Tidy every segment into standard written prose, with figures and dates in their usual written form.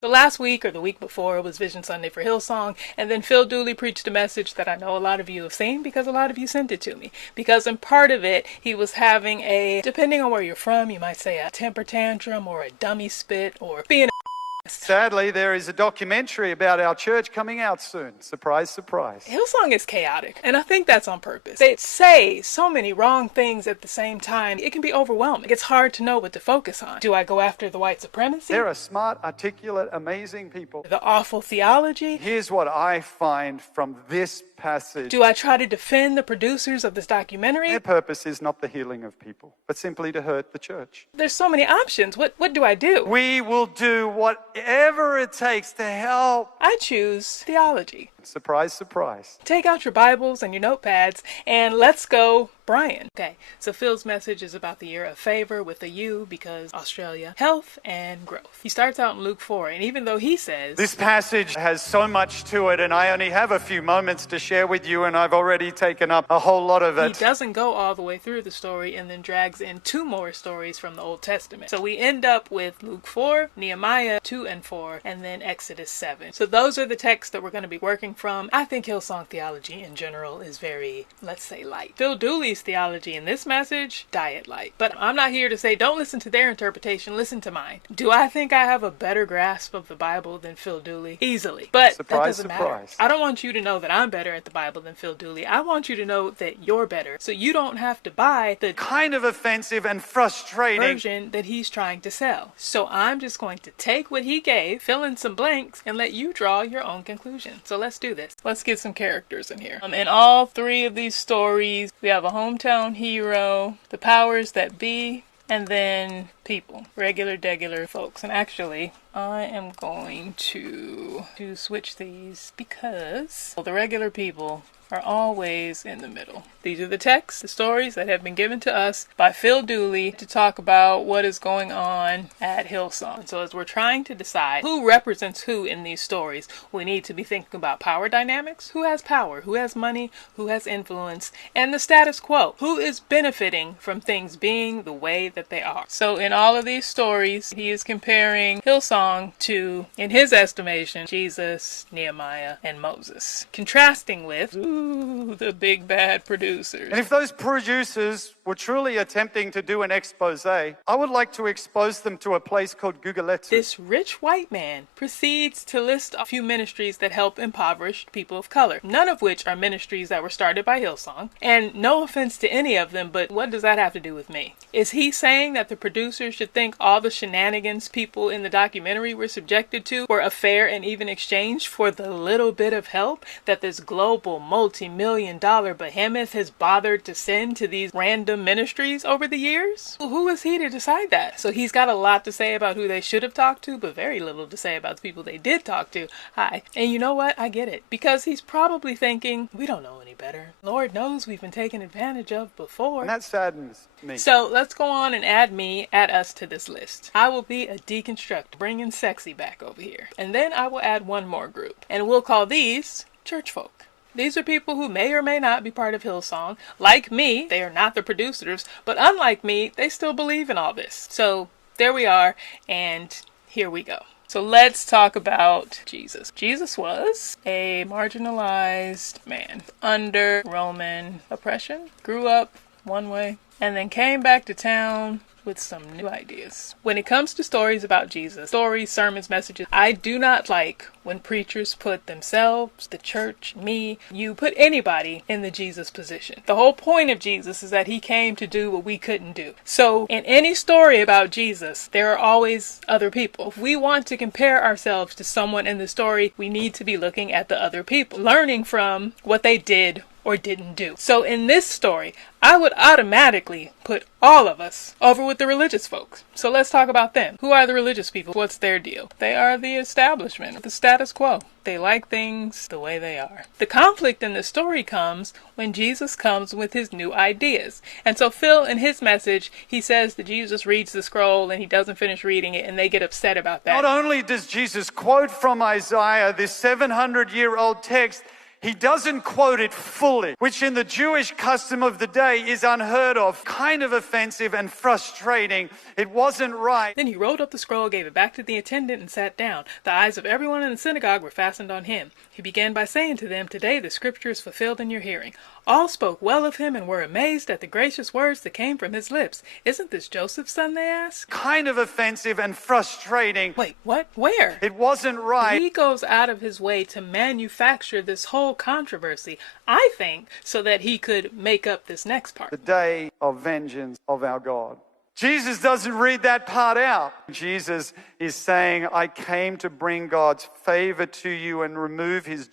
The last week or the week before was Vision Sunday for Hillsong, and then Phil Dooley preached a message that I know a lot of you have seen because a lot of you sent it to me. Because in part of it, he was having depending on where you're from, you might say a temper tantrum or a dummy spit or being a Sadly, there is a documentary about our church coming out soon. Surprise, surprise. Hillsong is chaotic, and I think that's on purpose. They say so many wrong things at the same time, it can be overwhelming. It's hard to know what to focus on. Do I go after the white supremacy? There are smart, articulate, amazing people. The awful theology? Here's what I find from this passage. Do I try to defend the producers of this documentary? Their purpose is not the healing of people, but simply to hurt the church. There's so many options. What do I do? We will do whatever it takes to help. I choose theology. Surprise, surprise. Take out your Bibles and your notepads and let's go, Brian. Okay, so Phil's message is about the year of favor with a U because Australia, health and growth. He starts out in Luke 4, and even though he says, this passage has so much to it, and I only have a few moments to share with you, and I've already taken up a whole lot of it. He doesn't go all the way through the story and then drags in two more stories from the Old Testament. So we end up with Luke 4, Nehemiah 2 and 4, and then Exodus 7. So those are the texts that we're going to be working from. I think Hillsong theology in general is very, let's say, light. Phil Dooley's theology in this message, diet light. But I'm not here to say don't listen to their interpretation, listen to mine. Do I think I have a better grasp of the Bible than Phil Dooley? Easily. But surprise, that doesn't matter. Surprise. I don't want you to know that I'm better at the Bible than Phil Dooley. I want you to know that you're better. So you don't have to buy the kind of offensive and frustrating version that he's trying to sell. So I'm just going to take what he gave, fill in some blanks, and let you draw your own conclusion. So let's do this. Let's get some characters in here. In all three of these stories, we have a hometown hero, the powers that be, and then people, regular, degular folks. And actually, I am going to switch these because the regular people are always in the middle. These are the texts, the stories that have been given to us by Phil Dooley to talk about what is going on at Hillsong. So as we're trying to decide who represents who in these stories, we need to be thinking about power dynamics. Who has power? Who has money? Who has influence? And the status quo. Who is benefiting from things being the way that they are? So in all of these stories, he is comparing Hillsong to, in his estimation, Jesus, Nehemiah, and Moses. Contrasting with the big bad producers. And if those producers were truly attempting to do an expose, I would like to expose them to a place called Guguletsu. This rich white man proceeds to list a few ministries that help impoverished people of color, none of which are ministries that were started by Hillsong. And no offense to any of them, but what does that have to do with me? Is he saying that the producers should think all the shenanigans people in the documentary were subjected to were a fair and even exchange for the little bit of help that this global multi-million-dollar behemoth has bothered to send to these random ministries over the years? Who is he to decide that? So he's got a lot to say about who they should have talked to, but very little to say about the people they did talk to. And you know what? I get it. Because he's probably thinking, we don't know any better. Lord knows we've been taken advantage of before. And that saddens me. So let's go on and add us to this list. I will be a deconstructor, bringing sexy back over here. And then I will add one more group. And we'll call these church folk. These are people who may or may not be part of Hillsong. Like me, they are not the producers, but unlike me, they still believe in all this. So there we are, and here we go. So let's talk about Jesus. Jesus was a marginalized man under Roman oppression, grew up one way, and then came back to town with some new ideas. When it comes to stories about Jesus, stories, sermons, messages, I do not like when preachers put themselves, the church, me, you put anybody in the Jesus position. The whole point of Jesus is that he came to do what we couldn't do. So in any story about Jesus, there are always other people. If we want to compare ourselves to someone in the story, we need to be looking at the other people, learning from what they did or didn't do. So in this story, I would automatically put all of us over with the religious folks. So let's talk about them. Who are the religious people? What's their deal? They are the establishment, the status quo. They like things the way they are. The conflict in the story comes when Jesus comes with his new ideas. And so Phil, in his message, he says that Jesus reads the scroll and he doesn't finish reading it, and they get upset about that. Not only does Jesus quote from Isaiah, this 700-year-old text, He doesn't quote it fully, which in the Jewish custom of the day is unheard of, kind of offensive and frustrating. It wasn't right. Then he rolled up the scroll, gave it back to the attendant, and sat down. The eyes of everyone in the synagogue were fastened on him. He began by saying to them, "Today the scripture is fulfilled in your hearing." All spoke well of him and were amazed at the gracious words that came from his lips. "Isn't this Joseph's son?" they asked. Kind of offensive and frustrating. Wait, what? Where? It wasn't right. He goes out of his way to manufacture this whole controversy, I think, so that he could make up this next part. The day of vengeance of our God. Jesus doesn't read that part out. Jesus is saying, I came to bring God's favor to you and remove his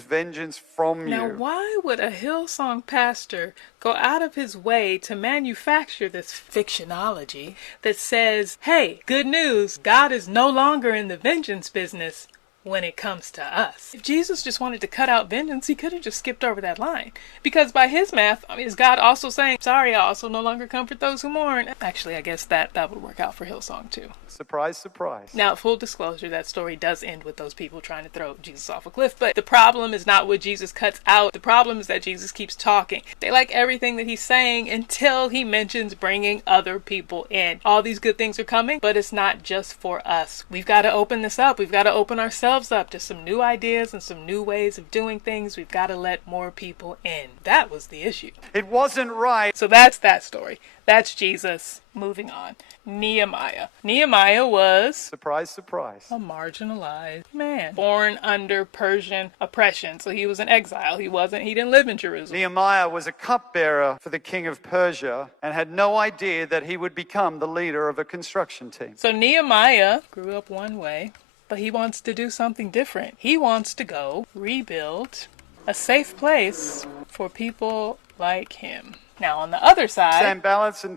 vengeance from you. Now, why would a Hillsong pastor go out of his way to manufacture this fictionology that says, hey, good news, God is no longer in the vengeance business when it comes to us? If Jesus just wanted to cut out vengeance, he could have just skipped over that line. Because by his math, is God also saying, sorry, I also no longer comfort those who mourn? Actually, I guess that would work out for Hillsong too. Surprise, surprise. Now, full disclosure, that story does end with those people trying to throw Jesus off a cliff. But the problem is not what Jesus cuts out. The problem is that Jesus keeps talking. They like everything that he's saying until he mentions bringing other people in. All these good things are coming, but it's not just for us. We've got to open this up. We've got to open ourselves up to some new ideas and some new ways of doing things. We've got to let more people in. That was the issue. It wasn't right. So that's that story. That's Jesus. Moving on. Nehemiah. Nehemiah was, surprise, surprise, a marginalized man, born under Persian oppression. So he was in exile. He didn't live in Jerusalem. Nehemiah was a cupbearer for the king of Persia and had no idea that he would become the leader of a construction team. So Nehemiah grew up one way, but he wants to do something different. He wants to go rebuild a safe place for people like him. Now, on the other side, Sanballat and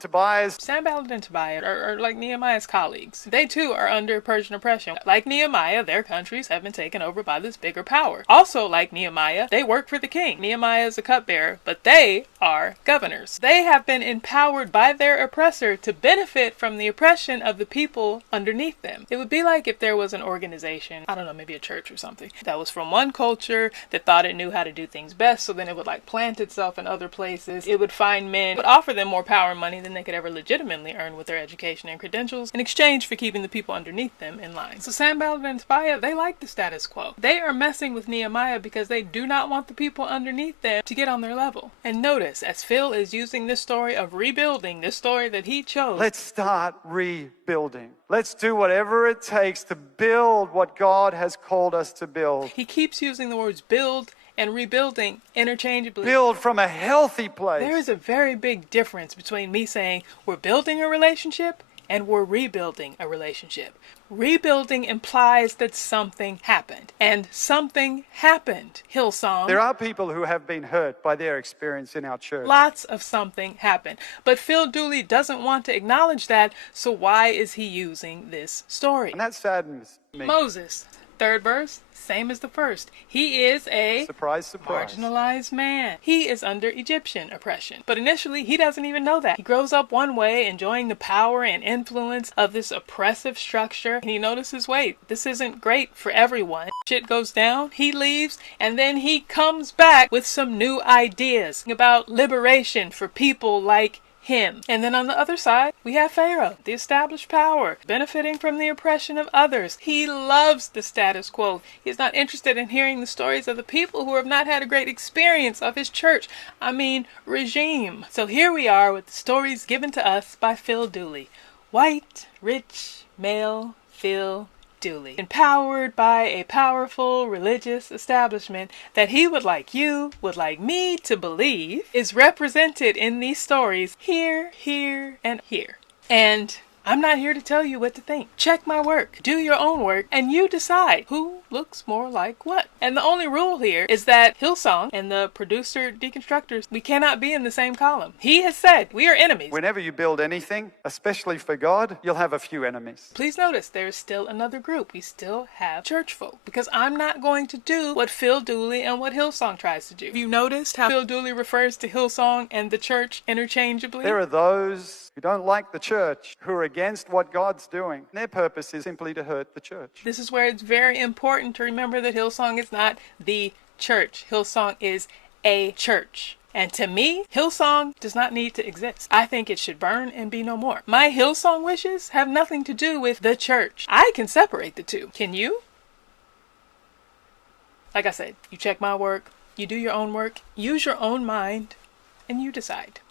Tobiah are like Nehemiah's colleagues. They too are under Persian oppression. Like Nehemiah, their countries have been taken over by this bigger power. Also, like Nehemiah, they work for the king. Nehemiah is a cupbearer, but they are governors. They have been empowered by their oppressor to benefit from the oppression of the people underneath them. It would be like if there was an organization, I don't know, maybe a church or something, that was from one culture that thought it knew how to do things best, so then it would plant itself in other places. It would find men, would offer them more power and money than they could ever legitimately earn with their education and credentials in exchange for keeping the people underneath them in line. So Sanballat and Tobiah, they like the status quo. They are messing with Nehemiah because they do not want the people underneath them to get on their level. And notice, as Phil is using this story of rebuilding, this story that he chose, let's start rebuilding. Let's do whatever it takes to build what God has called us to build. He keeps using the words build and rebuilding interchangeably. Build from a healthy place. There is a very big difference between me saying we're building a relationship and we're rebuilding a relationship. Rebuilding implies that something happened. And something happened, Hillsong. There are people who have been hurt by their experience in our church. Lots of something happened. But Phil Dooley doesn't want to acknowledge that, so why is he using this story? And that saddens me. Moses, third verse, same as the first. He is a surprise. Marginalized man. He is under Egyptian oppression. But initially, he doesn't even know that. He grows up one way, enjoying the power and influence of this oppressive structure. And he notices, wait, this isn't great for everyone. Shit goes down, he leaves, and then he comes back with some new ideas about liberation for people like him. And then on the other side, we have Pharaoh, the established power, benefiting from the oppression of others. He loves the status quo. He's not interested in hearing the stories of the people who have not had a great experience of his church. Regime. So here we are with the stories given to us by Phil Dooley. White, rich, male, Phil Dooley, empowered by a powerful religious establishment that he would like you, would like me to believe is represented in these stories here, and here. And I'm not here to tell you what to think. Check my work, do your own work, and you decide who looks more like what. And the only rule here is that Hillsong and the producer deconstructors, we cannot be in the same column. He has said we are enemies. Whenever you build anything, especially for God, you'll have a few enemies. Please notice there is still another group. We still have church folk, because I'm not going to do what Phil Dooley and what Hillsong tries to do. Have you noticed how Phil Dooley refers to Hillsong and the church interchangeably? There are those who don't like the church, who are against what God's doing. Their purpose is simply to hurt the church. This is where it's very important to remember that Hillsong is not the church. Hillsong is a church. And to me, Hillsong does not need to exist. I think it should burn and be no more. My Hillsong wishes have nothing to do with the church. I can separate the two. Can you? Like I said, you check my work, you do your own work, use your own mind, and you decide.